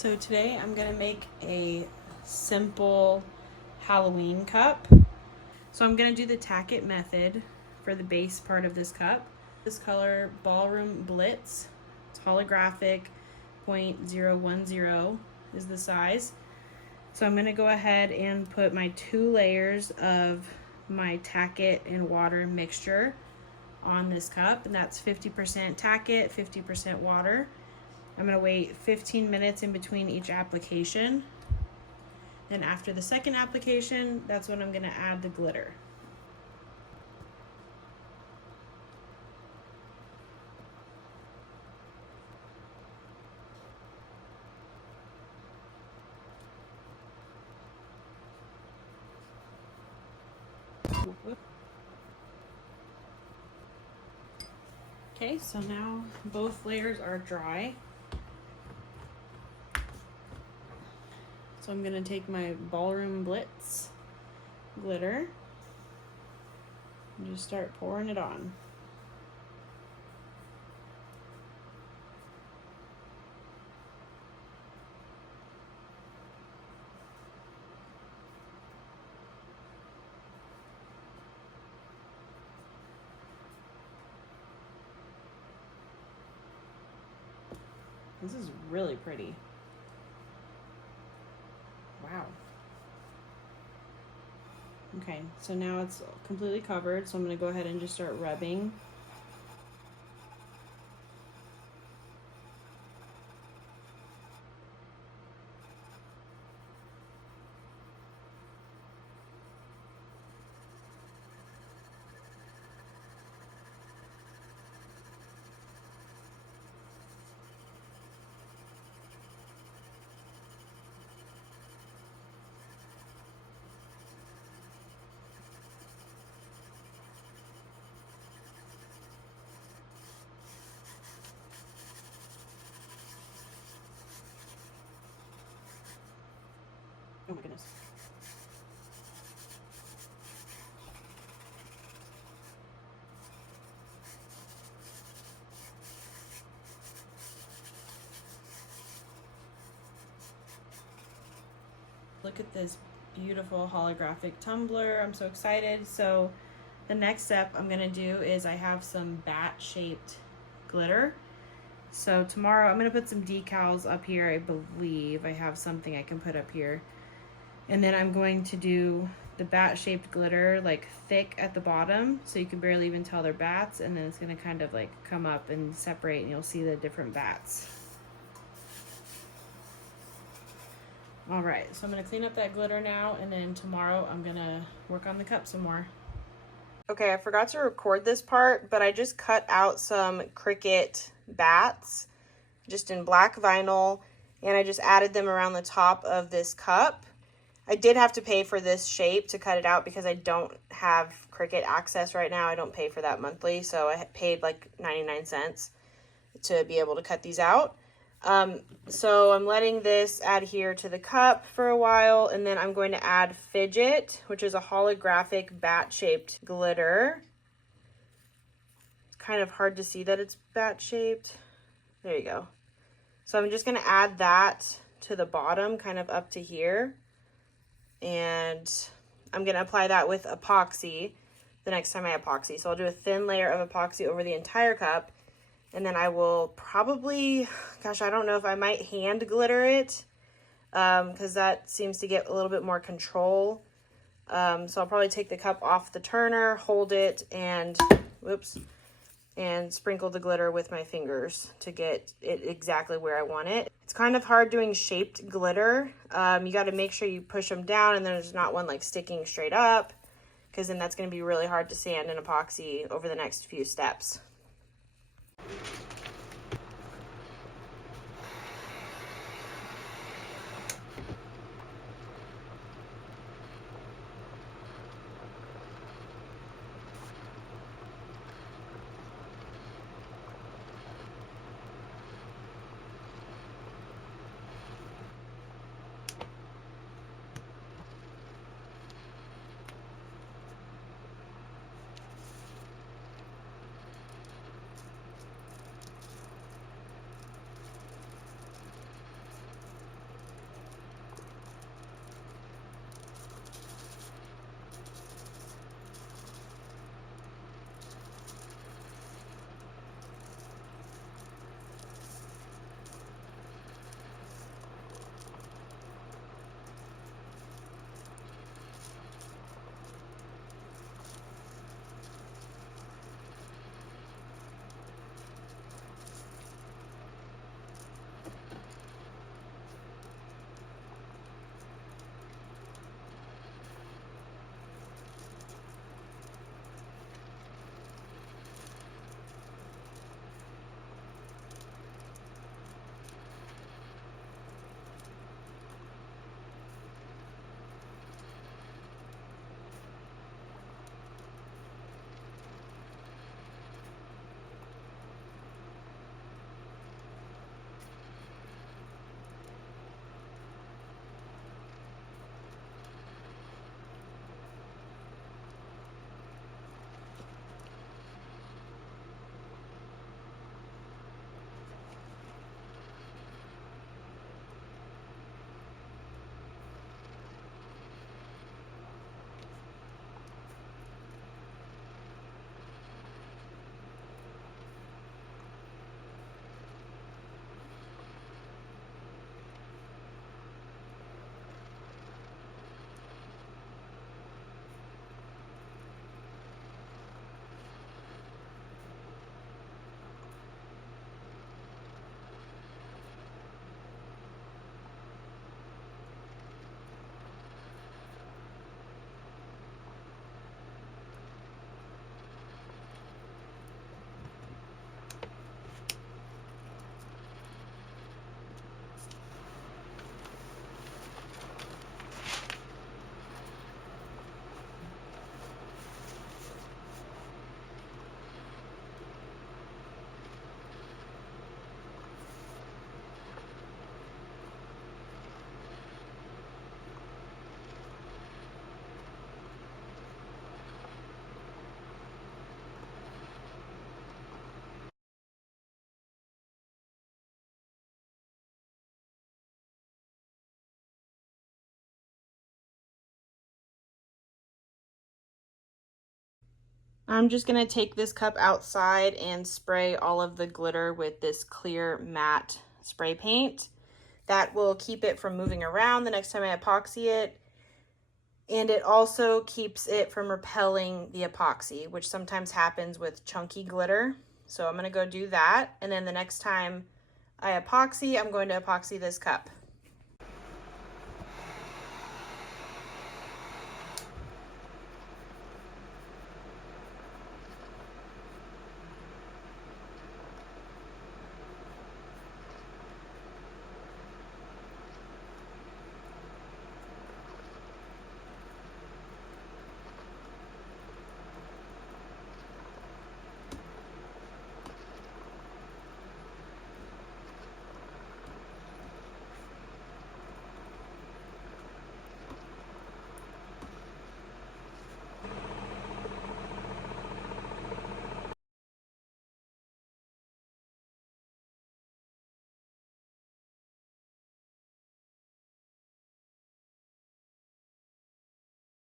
So today I'm going to make a simple Halloween cup. So I'm going to do the tack it method for the base part of this cup. This color Ballroom Blitz. It's holographic, 0.010 is the size. So I'm going to go ahead and put my 2 layers of my tack it and water mixture on this cup, and that's 50% tack it, 50% water. I'm going to wait 15 minutes in between each application. Then after the second application, that's when I'm going to add the glitter. Okay, so now both layers are dry. So I'm going to take my Ballroom Blitz glitter and just start pouring it on. This is really pretty. Wow. Okay, so now it's completely covered, so I'm going to go ahead and just start rubbing. Oh my goodness. Look at this beautiful holographic tumbler. I'm so excited. So the next step I'm gonna do is I have some bat shaped glitter. So tomorrow I'm gonna put some decals up here. I believe I have something I can put up here. And then I'm going to do the bat shaped glitter like thick at the bottom so you can barely even tell they're bats, and then it's gonna kind of like come up and separate and you'll see the different bats. All right, so I'm gonna clean up that glitter now, and then tomorrow I'm gonna work on the cup some more. Okay, I forgot to record this part, but I just cut out some Cricut bats just in black vinyl, and I just added them around the top of this cup. I did have to pay for this shape to cut it out because I don't have Cricut access right now. I don't pay for that monthly, so I paid like 99 cents to be able to cut these out. So I'm letting this adhere to the cup for a while, and then I'm going to add Fidget, which is a holographic bat-shaped glitter. It's kind of hard to see that it's bat-shaped. There you go. So I'm just going to add that to the bottom, kind of up to here. And I'm going to apply that with epoxy the next time I epoxy. So I'll do a thin layer of epoxy over the entire cup. And then I will probably, gosh, I don't know if I might hand glitter it because that seems to get a little bit more control. So I'll probably take the cup off the turner, hold it, and, whoops, and sprinkle the glitter with my fingers to get it exactly where I want it. It's kind of hard doing shaped glitter. You got to make sure you push them down and there's not one like sticking straight up, because then that's going to be really hard to sand and epoxy over the next few steps. I'm just gonna take this cup outside and spray all of the glitter with this clear matte spray paint. That will keep it from moving around the next time I epoxy it. And it also keeps it from repelling the epoxy, which sometimes happens with chunky glitter. So I'm gonna go do that. And then the next time I epoxy, I'm going to epoxy this cup.